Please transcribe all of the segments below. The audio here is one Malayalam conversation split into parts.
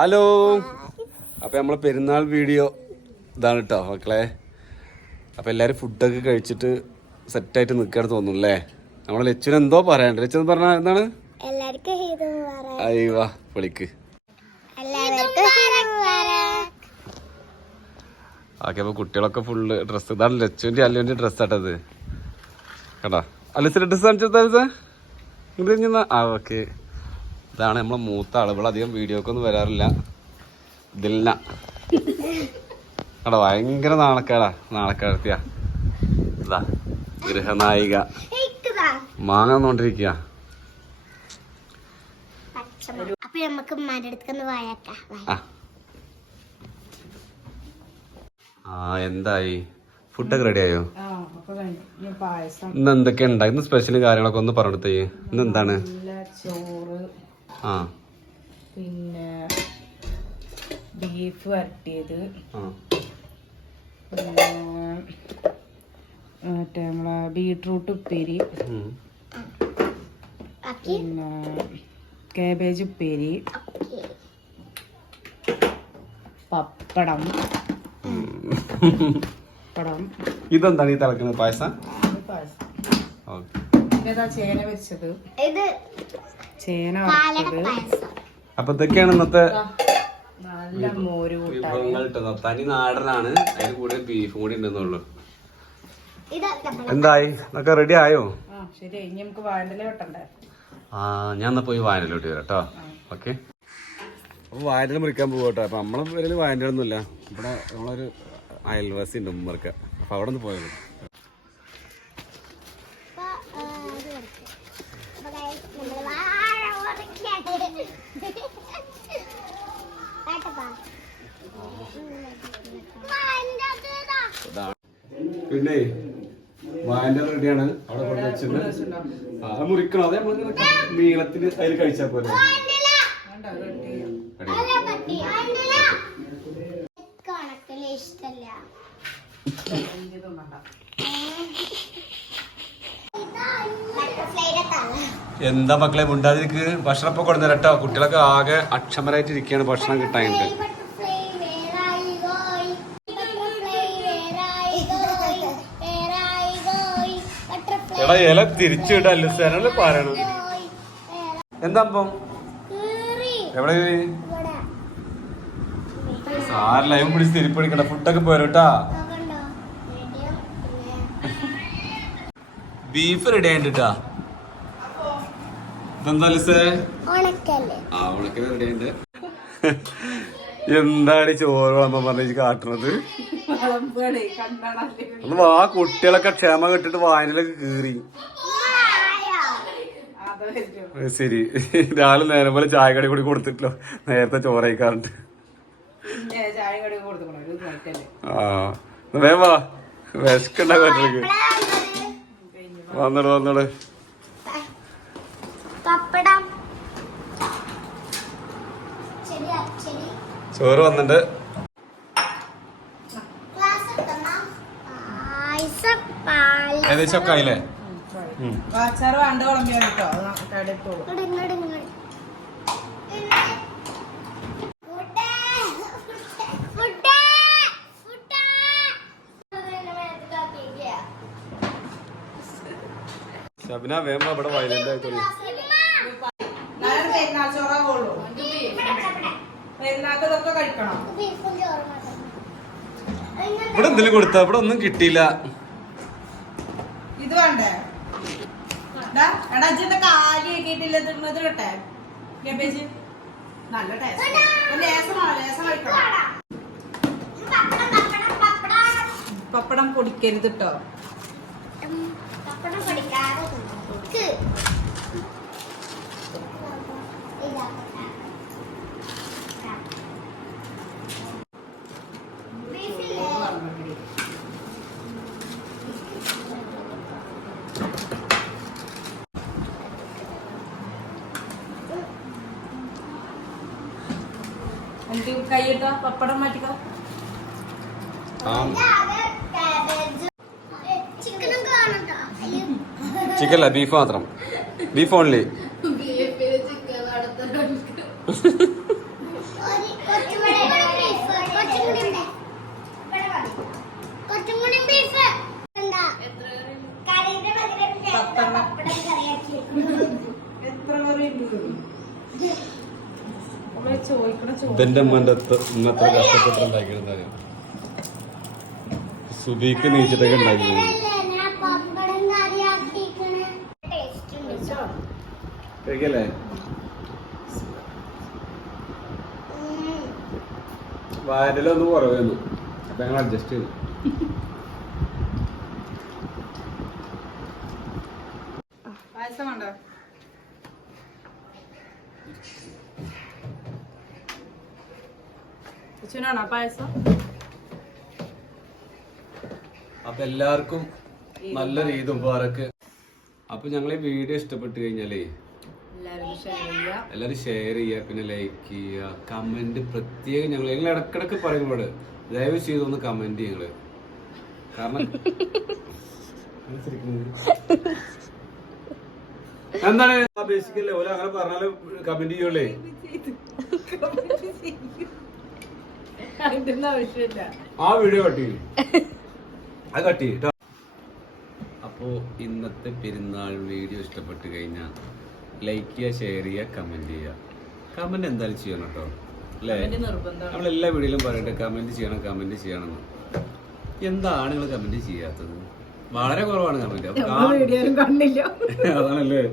ഹലോ. അപ്പം നമ്മളെ പെരുന്നാൾ വീഡിയോ ഇതാണ് കേട്ടോ മക്കളെ. അപ്പം എല്ലാവരും ഫുഡൊക്കെ കഴിച്ചിട്ട് സെറ്റായിട്ട് നിൽക്കുകയാണ് തോന്നുന്നു അല്ലേ? നമ്മളെ ലച്ചുന് എന്തോ പറയാണ്ട്. ലച്ചു പറഞ്ഞാൽ എന്താണ്? അയ്യോ വിളിക്ക്. ഓക്കെ. അപ്പോൾ കുട്ടികളൊക്കെ ഫുള്ള് ഡ്രസ്സ്. ഇതാണ് ലച്ചുവിൻ്റെ അല്ലുവിൻ്റെ ഡ്രസ്സ് ആട്ടത് കേട്ടോ. അലിസിൻ്റെ ഡ്രസ്സ് കാണിച്ചാ ഇങ്ങനെ. ഓക്കെ. ഇതാണ് നമ്മളെ മൂത്ത ആളുകൾ. അധികം വീഡിയോക്കൊന്നും വരാറില്ല. ഇതില്ല എടാ, ഭയങ്കര നാണക്കേടത്തിയാ. ഇതാ ഗൃഹനായിക മാങ്ങ വന്നോണ്ടിരിക്കുക. എന്തായി? ഫുഡൊക്കെ റെഡി ആയോ? ഇന്ന് എന്തൊക്കെ ഉണ്ടായി? ഇന്ന് സ്പെഷ്യൽ കാര്യങ്ങളൊക്കെ ഒന്ന് പറഞ്ഞെടുത്തേ. ഇന്ന് എന്താണ്? ചോറ്, പിന്നെ ബീഫ് വരട്ടിയത്, പിന്നെ മറ്റേ നമ്മളെ ബീട്രൂട്ട് ഉപ്പേരി, പിന്നെ കാബേജ് ഉപ്പേരി, പപ്പടം. ഇതെന്താണ് ഈ തിളക്കുന്നത്? പായസം. ചേന വെച്ചത്, ചേന വറുത്തത്. അപ്പൊ ഇതൊക്കെയാണ് ഇന്നത്തെ നല്ല മോര് വിഭവങ്ങൾ. തനി നാടനാണ്. അതിന് കൂടെ ബീഫും കൂടി ഉണ്ടെന്നുള്ളു. എന്തായി? ഇതൊക്കെ റെഡി ആയോ? ശരി. ഇനി നമുക്ക് വാഴയില വെട്ടണ്ടേ? ഞാൻ എന്നാ പോയി വാഴയിലോട്ട് വരാം കേട്ടോ. ഓക്കെ. അപ്പൊ വാഴയില മുറിക്കാൻ പോകട്ടോ. അപ്പൊ നമ്മളെ പേരിൽ വാഴയിലൊന്നുമില്ല. ഇവിടെ നമ്മളൊരു അയൽവാസി ഉണ്ട് ഉമ്മർക്ക്. അപ്പൊ അവിടെ നിന്ന് പോയത്. പിന്നെ വാഴന്റെ റെഡിയാണ്. അവിടെ കൊണ്ട് വെച്ചിട്ട് അത് മുറിക്കണം. അതെ നീളത്തിന് അതിൽ കഴിച്ചാൽ പോലെ. എന്താ മക്കളെ മുണ്ടാതിരിക്ക്. ഭക്ഷണം ഇപ്പൊ കൊടുന്നേരം കേട്ടോ. കുട്ടികളൊക്കെ ആകെ അക്ഷമരായിട്ട് ഇരിക്കുകയാണ് ഭക്ഷണം കിട്ടാനായിട്ട്. എടാ ഇല തിരിച്ചു വിട്ടല്ലേ സേനല്ലേ പറയണം. എന്താ ഇപ്പം എവിടെ സാറില്ല പിടിച്ച് തിരിപ്പടിക്കണ്ട. ഫുഡൊക്കെ പോരട്ടാ. ബീഫ് റെഡി ആയിട്ടാ. ഇതെന്താ ലിസേ? ഉണക്കല് റെഡി ആയിട്ട്. എന്താണ് ചോറ് വിളമ്പ പറഞ്ഞ കാട്ടണത്? ഒന്ന് ആ കുട്ടികളൊക്കെ ക്ഷമ കെട്ടിട്ട് വായനയിലൊക്കെ കീറി. ശരി. രാവിലെ നേരം പോലെ ചായ കടി കൂടി കൊടുത്തിട്ടല്ലോ. നേരത്തെ ചോറ് കഴിക്കാറുണ്ട്. വേവാ വിശക്കണ്ട കുട്ടികൾക്ക്. വന്നോട് ചോറ് വന്നിട്ട്. ഏകദേശം ഒക്കെ ആയില്ലേ? ഷബിന വേമ്പ ഇവിടെ വയലന്റ് ആയിക്കോളൂ. ഇവിടെ എന്തെങ്കിലും കൊടുത്ത ഇവിടെ ഒന്നും കിട്ടിയില്ല. ഇത് വേണ്ടേ? എടാ അച്ഛന്റെ കാലി ആക്കിയിട്ടില്ല. കേട്ടെ കേബേജ് നല്ല ടേസ്റ്റ്. പപ്പടം പൊടിക്കരുത് കേട്ടോ. കൈയിട്ടോ പപ്പടം മാറ്റിക്കോ. ചിക്കൻ അല്ല, ബീഫ് മാത്രം. Beef only. ഇതെന്റെ അമ്മന്റെ ഇന്നത്ര കഷ്ടപ്പെട്ടുണ്ടാക്കിയത് സുബീക്ക് നീച്ചിട്ടൊക്കെ ഉണ്ടാക്കി കഴിക്കല്ലേ വയറ്റിലൊന്നും കുറവായിരുന്നു അപ്പൊ ഞങ്ങൾ അഡ്ജസ്റ്റ് ചെയ്തു. പായസം വേണ്ടോ? ചുനാണോ പായസം? അപ്പൊ എല്ലാവർക്കും നല്ലൊരു ഈദ് മുബാറക്ക്. അപ്പൊ ഞങ്ങൾ ഈ വീഡിയോ ഇഷ്ടപ്പെട്ട് കഴിഞ്ഞാലേ എല്ലാരും ഷെയർ ചെയ്യുക, പിന്നെ ലൈക്ക് ചെയ്യുക, കമന്റ് പ്രത്യേകം ഞങ്ങൾ ഇടക്കിടക്ക് പറയുമ്പോൾ ദയവ് ചെയ്തൊന്ന് കമന്റ് ഞങ്ങള്. കാരണം എന്താണ് ബേസിക്കല്ലേ ഓല അങ്ങനെ പറഞ്ഞാല് കമന്റ് ചെയ്യുള്ളേ. ആ വീഡിയോ കട്ട് ചെയ്യും, അത് കട്ട് ചെയ്യും. അപ്പോ ഇന്നത്തെ പെരുന്നാൾ വീഡിയോ ഇഷ്ടപ്പെട്ട് കഴിഞ്ഞാൽ ലൈക്ക് ചെയ്യുക, ഷെയർ ചെയ്യുക, കമന്റ് ചെയ്യുക. കമന്റ് എന്തായാലും ചെയ്യണം കേട്ടോ, അല്ലേ? നമ്മളെല്ലാ വീഡിയോയിലും പറയട്ടെ കമന്റ് ചെയ്യണം, കമന്റ് ചെയ്യണം. എന്താണ് നിങ്ങൾ കമന്റ് ചെയ്യാത്തത്? വളരെ കുറവാണ് കമന്റ്. അതാണല്ലേ.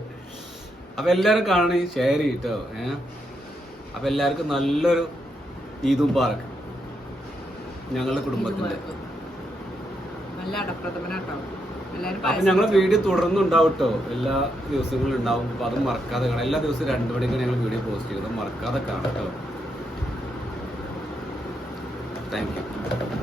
അപ്പൊ എല്ലാരും കാണണേ, ഷെയർ ചെയ്യട്ടോ. അപ്പൊ എല്ലാവർക്കും നല്ലൊരു ഈദ് മുബാറക്ക് ഞങ്ങളുടെ കുടുംബത്തിന്റെ. അപ്പൊ ഞങ്ങൾ വീഡിയോ തുടർന്നുണ്ടാവും കേട്ടോ, എല്ലാ ദിവസങ്ങളും ഉണ്ടാവും. അപ്പൊ അതും മറക്കാതെ കാണാം. എല്ലാ ദിവസവും 2 മണിക്ക് ഞങ്ങൾ വീഡിയോ പോസ്റ്റ് ചെയ്തത് മറക്കാതെ കാണാം കേട്ടോ. Thank you.